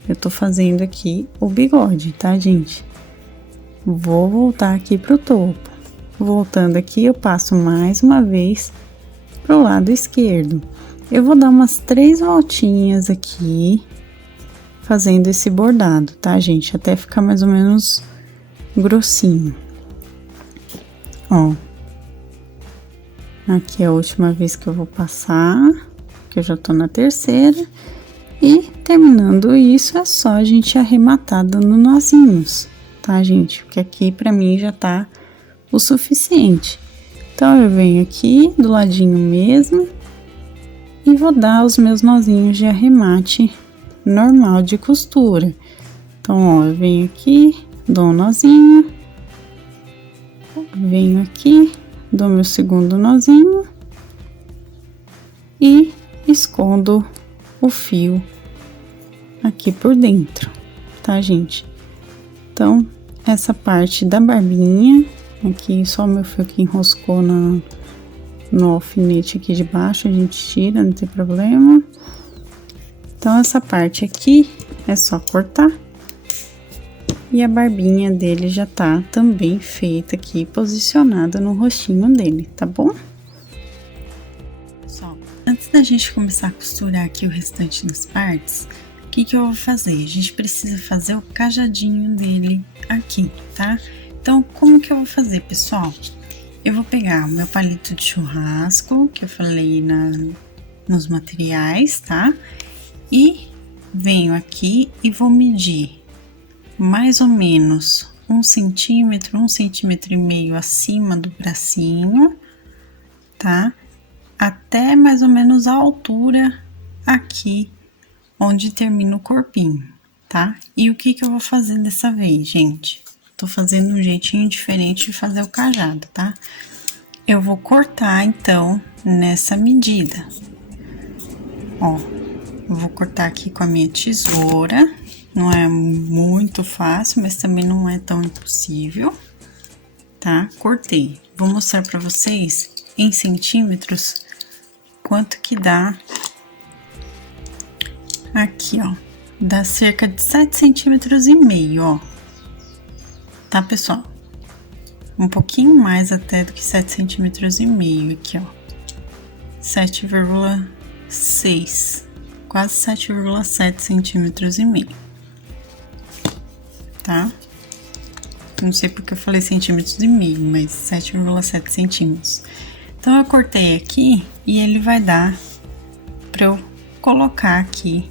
Eu tô fazendo aqui o bigode, tá, gente? Vou voltar aqui pro topo. Voltando aqui, eu passo mais uma vez pro lado esquerdo. Eu vou dar umas 3 voltinhas aqui, fazendo esse bordado, tá, gente? Até ficar mais ou menos grossinho. Ó. Aqui é a última vez que eu vou passar, que eu já tô na terceira. E terminando isso, é só a gente arrematar dando nozinhos, tá, gente? Porque aqui pra mim já tá o suficiente. Então, eu venho aqui do ladinho mesmo e vou dar os meus nozinhos de arremate normal de costura. Então, ó, eu venho aqui, dou um nozinho, venho aqui, dou meu segundo nozinho e escondo o fio aqui por dentro, tá, gente? Então, essa parte da barbinha, aqui só o meu fio que enroscou no alfinete aqui de baixo, a gente tira, não tem problema. Então, essa parte aqui é só cortar. E a barbinha dele já tá também feita aqui, posicionada no rostinho dele, tá bom? Pessoal, antes da gente começar a costurar aqui o restante das partes, o que que eu vou fazer? A gente precisa fazer o cajadinho dele aqui, tá? Então, como que eu vou fazer, pessoal? Eu vou pegar o meu palito de churrasco, que eu falei nos materiais, tá? E venho aqui e vou medir mais ou menos 1 centímetro, 1,5 centímetros acima do bracinho, tá? Até mais ou menos a altura aqui, onde termina o corpinho, tá? E o que que eu vou fazer dessa vez, gente? Tô fazendo um jeitinho diferente de fazer o cajado, tá? Eu vou cortar, então, nessa medida. Ó, eu vou cortar aqui com a minha tesoura. Não é muito fácil, mas também não é tão impossível, tá? Cortei. Vou mostrar pra vocês, em centímetros, quanto que dá aqui, ó, dá cerca de 7,5 cm, ó. Tá, pessoal? Um pouquinho mais até do que 7,5 cm aqui, ó. 7,6, quase 7,7 centímetros e meio, tá? Não sei porque eu falei centímetros e meio, mas 7,7 centímetros. Então, eu cortei aqui e ele vai dar pra eu colocar aqui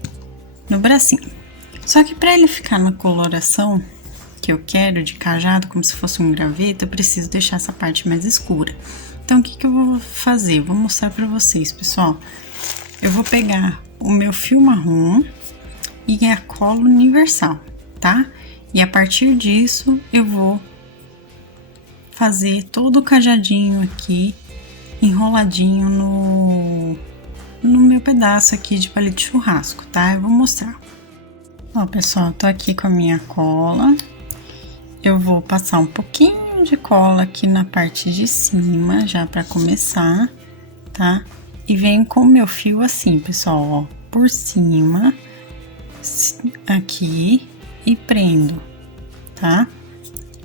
no bracinho. Só que pra ele ficar na coloração que eu quero de cajado, como se fosse um graveto, eu preciso deixar essa parte mais escura. Então, o que que eu vou fazer? Eu vou mostrar pra vocês, pessoal. Eu vou pegar o meu fio marrom e a cola universal, tá? E a partir disso, eu vou fazer todo o cajadinho aqui, enroladinho no meu pedaço aqui de palito de churrasco, tá? Eu vou mostrar. Ó, pessoal, tô aqui com a minha cola. Eu vou passar um pouquinho de cola aqui na parte de cima, já pra começar, tá? E venho com o meu fio assim, pessoal, ó, por cima, aqui, e prendo, tá?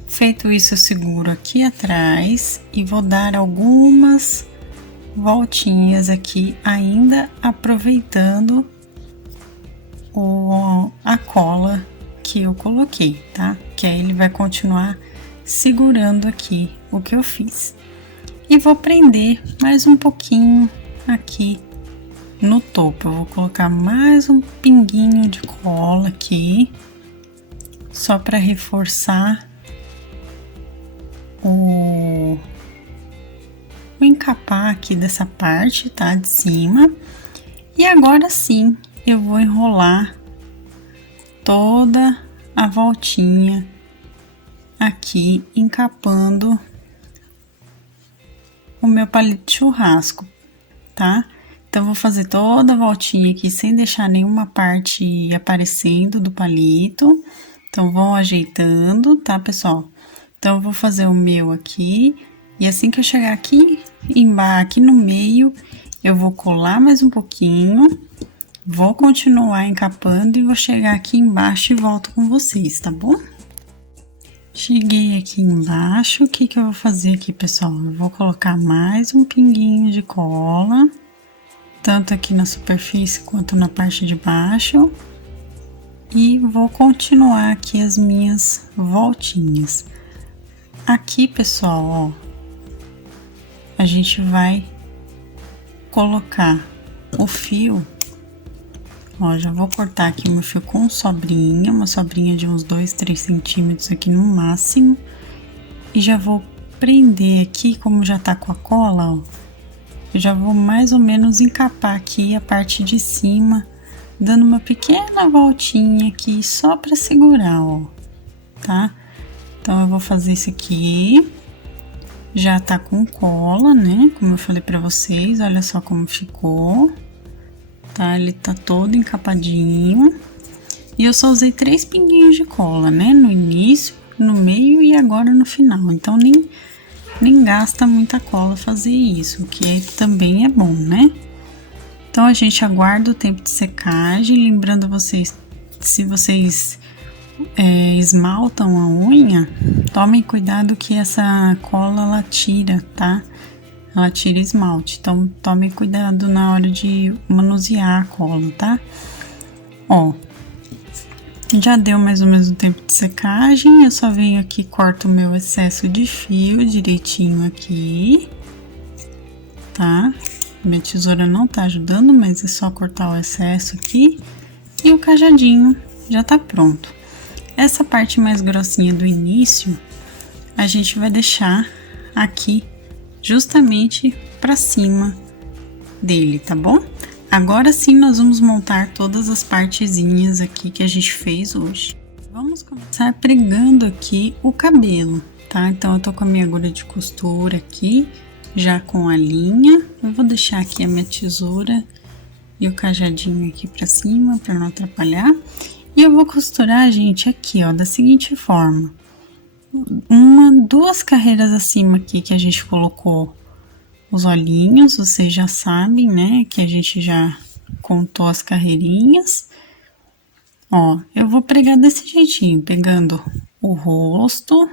Feito isso, eu seguro aqui atrás e vou dar algumas voltinhas aqui, ainda aproveitando a cola que eu coloquei, tá? Que aí ele vai continuar segurando aqui o que eu fiz. E vou prender mais um pouquinho aqui no topo. Eu vou colocar mais um pinguinho de cola aqui, só para reforçar o encapar aqui dessa parte, tá? De cima. E agora sim, eu vou enrolar toda a voltinha aqui, encapando o meu palito de churrasco, tá? Então, vou fazer toda a voltinha aqui, sem deixar nenhuma parte aparecendo do palito. Então, vão ajeitando, tá, pessoal? Então, eu vou fazer o meu aqui, e assim que eu chegar aqui embaixo, aqui no meio, eu vou colar mais um pouquinho, vou continuar encapando e vou chegar aqui embaixo e volto com vocês, tá bom? Cheguei aqui embaixo, o que que eu vou fazer aqui, pessoal? Eu vou colocar mais um pinguinho de cola, tanto aqui na superfície quanto na parte de baixo, e vou continuar aqui as minhas voltinhas. Aqui, pessoal, ó, a gente vai colocar o fio, ó, já vou cortar aqui meu fio com sobrinha, uma sobrinha de uns 2, 3 centímetros aqui no máximo, e já vou prender aqui, como já tá com a cola, ó, eu já vou mais ou menos encapar aqui a parte de cima, dando uma pequena voltinha aqui, só pra segurar, ó, tá? Então, eu vou fazer isso aqui, já tá com cola, né? Como eu falei pra vocês, olha só como ficou, tá? Ele tá todo encapadinho. E eu só usei 3 pinguinhos de cola, né? No início, no meio e agora no final. Então, nem gasta muita cola fazer isso, que também é bom, né? Então, a gente aguarda o tempo de secagem, lembrando vocês, se vocês esmaltam a unha, tomem cuidado que essa cola, ela tira, tá? Ela tira esmalte, então tomem cuidado na hora de manusear a cola, tá? Ó, já deu mais ou menos o tempo de secagem, eu só venho aqui, corto o meu excesso de fio direitinho aqui, tá? Minha tesoura não tá ajudando, mas é só cortar o excesso aqui e o cajadinho já tá pronto. Essa parte mais grossinha do início, a gente vai deixar aqui justamente pra cima dele, tá bom? Agora sim, nós vamos montar todas as partezinhas aqui que a gente fez hoje. Vamos começar pregando aqui o cabelo, tá? Então, eu tô com a minha agulha de costura aqui, já com a linha. Eu vou deixar aqui a minha tesoura e o cajadinho aqui pra cima, pra não atrapalhar. E eu vou costurar, gente, aqui, ó, da seguinte forma. 2 carreiras acima aqui que a gente colocou os olhinhos, vocês já sabem, né, que a gente já contou as carreirinhas. Ó, eu vou pregar desse jeitinho, pegando o rosto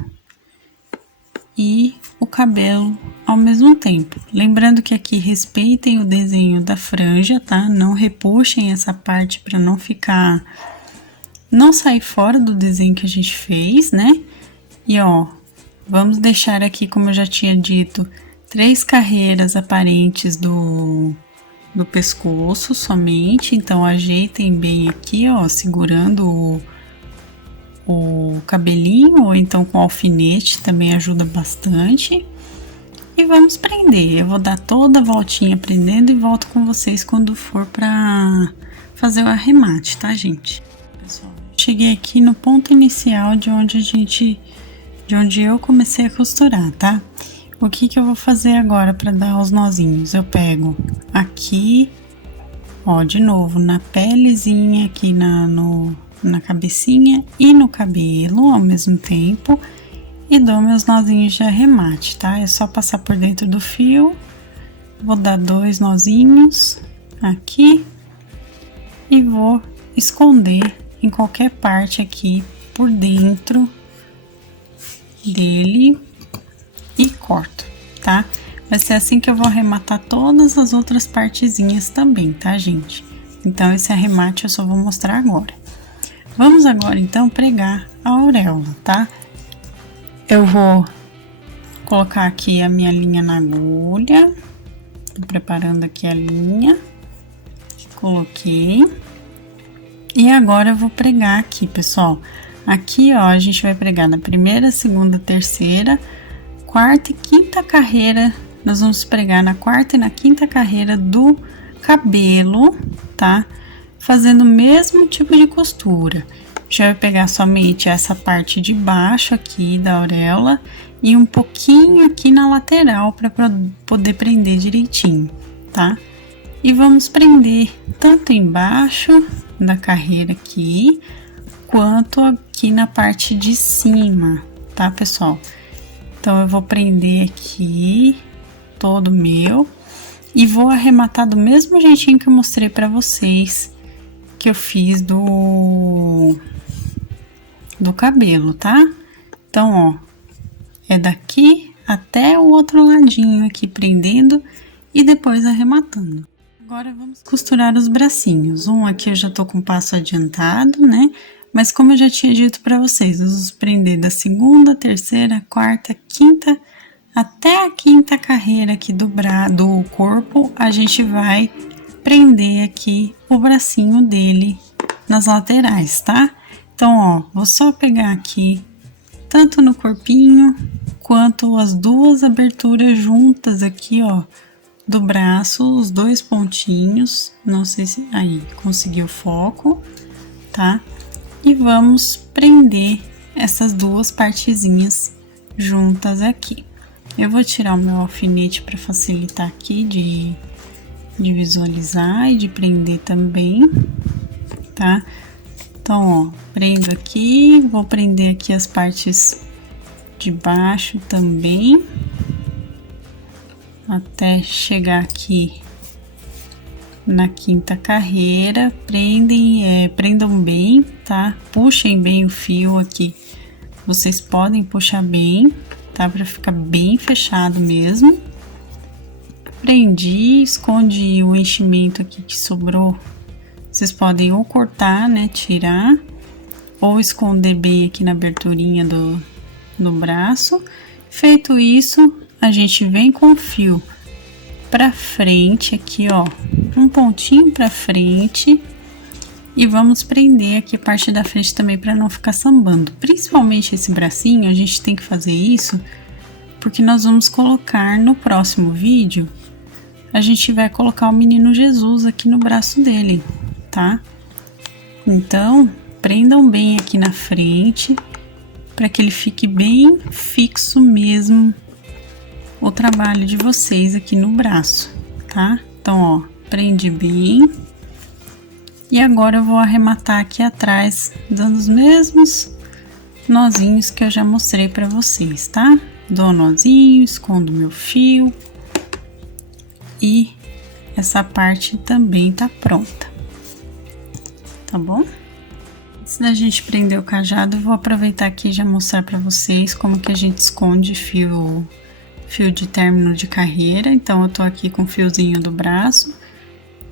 e o cabelo ao mesmo tempo. Lembrando que aqui respeitem o desenho da franja, tá? Não repuxem essa parte para não ficar... não sair fora do desenho que a gente fez, né? E ó, vamos deixar aqui, como eu já tinha dito, 3 carreiras aparentes do pescoço somente. Então, ajeitem bem aqui, ó, segurando o cabelinho, ou então com alfinete também ajuda bastante. E vamos prender. Eu vou dar toda a voltinha prendendo e volto com vocês quando for pra fazer o arremate, tá, gente? Pessoal, cheguei aqui no ponto inicial de onde eu comecei a costurar, tá? O que que eu vou fazer agora para dar os nozinhos? Eu pego aqui, ó, de novo, na pelezinha, aqui na cabecinha e no cabelo ao mesmo tempo, e dou meus nozinhos de arremate, tá? É só passar por dentro do fio, vou dar 2 nozinhos aqui e vou esconder em qualquer parte aqui por dentro dele e corto, tá? Vai ser assim que eu vou arrematar todas as outras partezinhas também, tá, gente? Então, esse arremate eu só vou mostrar agora. Vamos agora, então, pregar a auréola, tá? Eu vou colocar aqui a minha linha na agulha. Tô preparando aqui a linha. Coloquei. E agora eu vou pregar aqui, pessoal. Aqui, ó, a gente vai pregar na primeira, segunda, terceira, quarta e quinta carreira. Nós vamos pregar na quarta e na quinta carreira do cabelo, tá? Fazendo o mesmo tipo de costura. Já vai pegar somente essa parte de baixo aqui da auréola e um pouquinho aqui na lateral para poder prender direitinho, tá? E vamos prender tanto embaixo da carreira aqui, quanto aqui na parte de cima, tá, pessoal? Então, eu vou prender aqui todo o meu e vou arrematar do mesmo jeitinho que eu mostrei pra vocês, que eu fiz do cabelo, tá? Então, ó, é daqui até o outro ladinho aqui prendendo e depois arrematando. Agora, vamos costurar os bracinhos. Um aqui eu já tô com passo adiantado, né? Mas como eu já tinha dito pra vocês, eu vou prender da segunda, terceira, quarta, quinta, até a quinta carreira aqui do corpo, a gente vai prender aqui o bracinho dele nas laterais, tá? Então, ó, vou só pegar aqui, tanto no corpinho, quanto as duas aberturas juntas aqui, ó, do braço, os 2 pontinhos, não sei se aí conseguiu o foco, tá? E vamos prender essas duas partezinhas juntas aqui. Eu vou tirar o meu alfinete para facilitar aqui de visualizar e de prender também, tá? Então, ó, prendo aqui, vou prender aqui as partes de baixo também, até chegar aqui na quinta carreira. Prendam bem, tá? Puxem bem o fio aqui, vocês podem puxar bem, tá? Pra ficar bem fechado mesmo. Prendi, esconde o enchimento aqui que sobrou. Vocês podem ou cortar, né, tirar, ou esconder bem aqui na aberturinha do braço. Feito isso, a gente vem com o fio pra frente aqui, ó, um pontinho pra frente, e vamos prender aqui a parte da frente também para não ficar sambando. Principalmente esse bracinho, a gente tem que fazer isso porque nós vamos colocar no próximo vídeo, a gente vai colocar o menino Jesus aqui no braço dele, tá? Então, prendam bem aqui na frente, para que ele fique bem fixo mesmo o trabalho de vocês aqui no braço, tá? Então, ó, prende bem. E agora eu vou arrematar aqui atrás, dando os mesmos nozinhos que eu já mostrei para vocês, tá? Dou um nozinho, escondo meu fio. E essa parte também tá pronta, tá bom? Antes da gente prender o cajado, eu vou aproveitar aqui e já mostrar para vocês como que a gente esconde fio de término de carreira. Então, eu tô aqui com o fiozinho do braço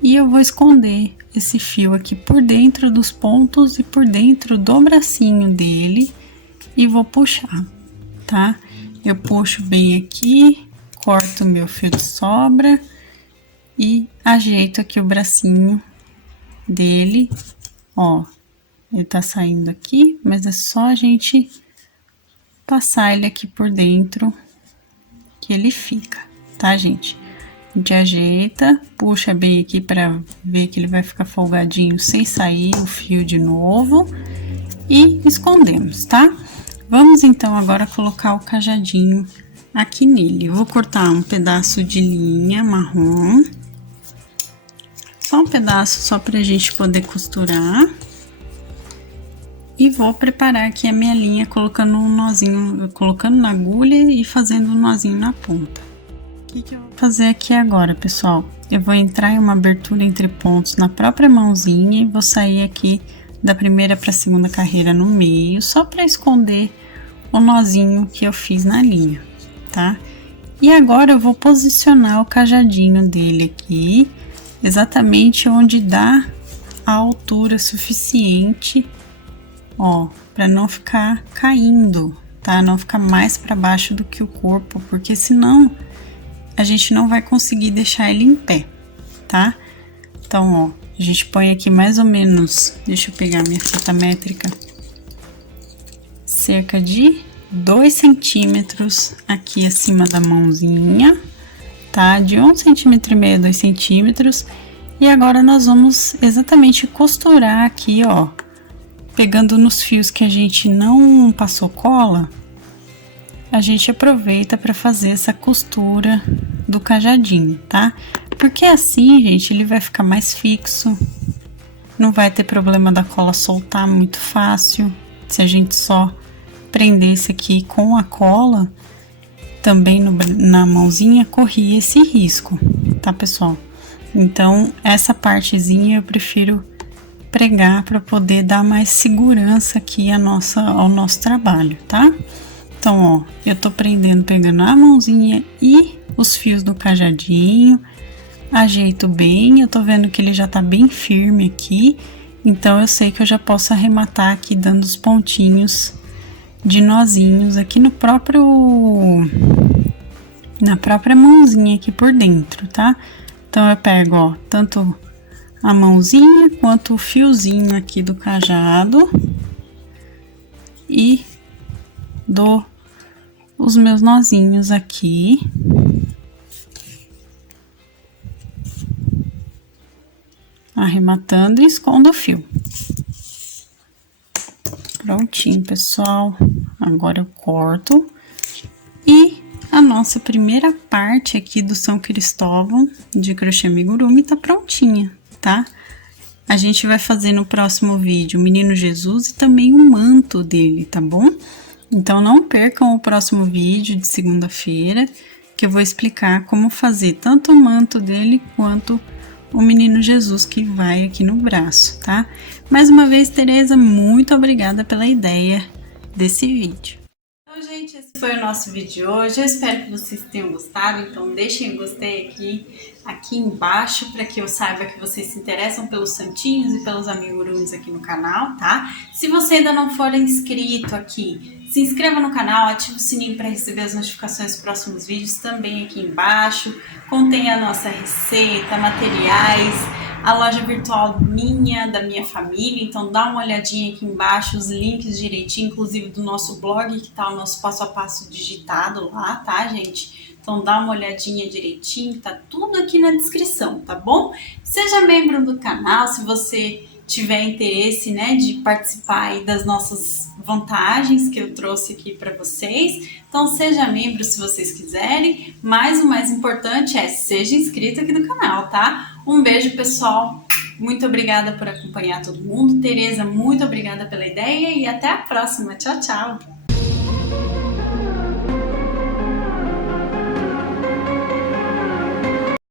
e eu vou esconder esse fio aqui por dentro dos pontos e por dentro do bracinho dele e vou puxar, tá? Eu puxo bem aqui, corto o meu fio de sobra e ajeito aqui o bracinho dele, ó. Ele tá saindo aqui, mas é só a gente passar ele aqui por dentro que ele fica, tá, gente? A gente ajeita, puxa bem aqui pra ver que ele vai ficar folgadinho sem sair o fio de novo e escondemos, tá? Vamos então agora colocar o cajadinho aqui nele. Eu vou cortar um pedaço de linha marrom, só um pedaço só pra gente poder costurar. E vou preparar aqui a minha linha colocando um nozinho, colocando na agulha e fazendo um nozinho na ponta. O que eu vou fazer aqui agora, pessoal? Eu vou entrar em uma abertura entre pontos na própria mãozinha e vou sair aqui da primeira para a segunda carreira no meio, só para esconder o nozinho que eu fiz na linha, tá? E agora eu vou posicionar o cajadinho dele aqui, exatamente onde dá a altura suficiente, ó, para não ficar caindo, tá? Não ficar mais para baixo do que o corpo, porque senão a gente não vai conseguir deixar ele em pé, tá? Então, ó, a gente põe aqui mais ou menos, deixa eu pegar minha fita métrica, cerca de 2 centímetros aqui acima da mãozinha, tá? De 1,5 centímetro a 2 centímetros. E agora nós vamos exatamente costurar aqui, ó, pegando nos fios que a gente não passou cola, a gente aproveita para fazer essa costura do cajadinho, tá? Porque assim, gente, ele vai ficar mais fixo, não vai ter problema da cola soltar muito fácil. Se a gente só prendesse aqui com a cola, também na mãozinha, corria esse risco, tá, pessoal? Então, essa partezinha eu prefiro pregar para poder dar mais segurança aqui ao nosso trabalho, tá? Então, ó, eu tô prendendo, pegando a mãozinha e os fios do cajadinho, ajeito bem, eu tô vendo que ele já tá bem firme aqui, então eu sei que eu já posso arrematar aqui dando os pontinhos de nozinhos aqui na própria mãozinha aqui por dentro, tá? Então eu pego, ó, tanto a mãozinha quanto o fiozinho aqui do cajado e dou os meus nozinhos aqui. Arrematando e escondo o fio. Prontinho, pessoal. Agora eu corto. E a nossa primeira parte aqui do São Cristóvão de crochê amigurumi tá prontinha, tá? A gente vai fazer no próximo vídeo o Menino Jesus e também o manto dele, tá bom? Então, não percam o próximo vídeo de segunda-feira, que eu vou explicar como fazer tanto o manto dele quanto o Menino Jesus que vai aqui no braço, tá? Mais uma vez, Tereza, muito obrigada pela ideia desse vídeo. Então, gente, esse foi o nosso vídeo de hoje. Eu espero que vocês tenham gostado. Então, deixem o gostei aqui embaixo para que eu saiba que vocês se interessam pelos santinhos e pelos amigurumis aqui no canal, tá? Se você ainda não for inscrito aqui, se inscreva no canal, ative o sininho para receber as notificações dos próximos vídeos também aqui embaixo. Contém a nossa receita, materiais, a loja virtual da minha família. Então dá uma olhadinha aqui embaixo, os links direitinho, inclusive do nosso blog, que tá o nosso passo a passo digitado lá, tá, gente? Então dá uma olhadinha direitinho, tá tudo aqui na descrição, tá bom? Seja membro do canal, se você tiver interesse, né, de participar aí das nossas vantagens que eu trouxe aqui para vocês. Então seja membro se vocês quiserem, mas o mais importante é seja inscrito aqui no canal, tá? Um beijo, pessoal, muito obrigada por acompanhar todo mundo. Tereza, muito obrigada pela ideia e até a próxima. Tchau, tchau!